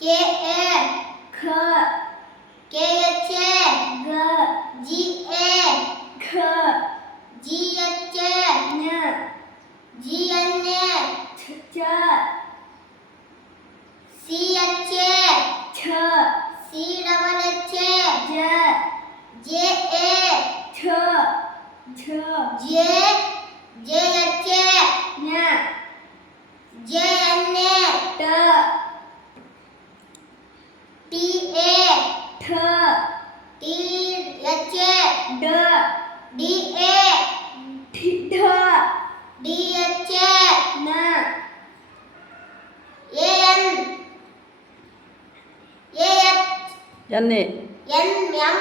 A g G A k G H A n G N A ch ch C H A ch C double H A j J A ch ch J J T A T T H D D A D D D H N A N A H N M M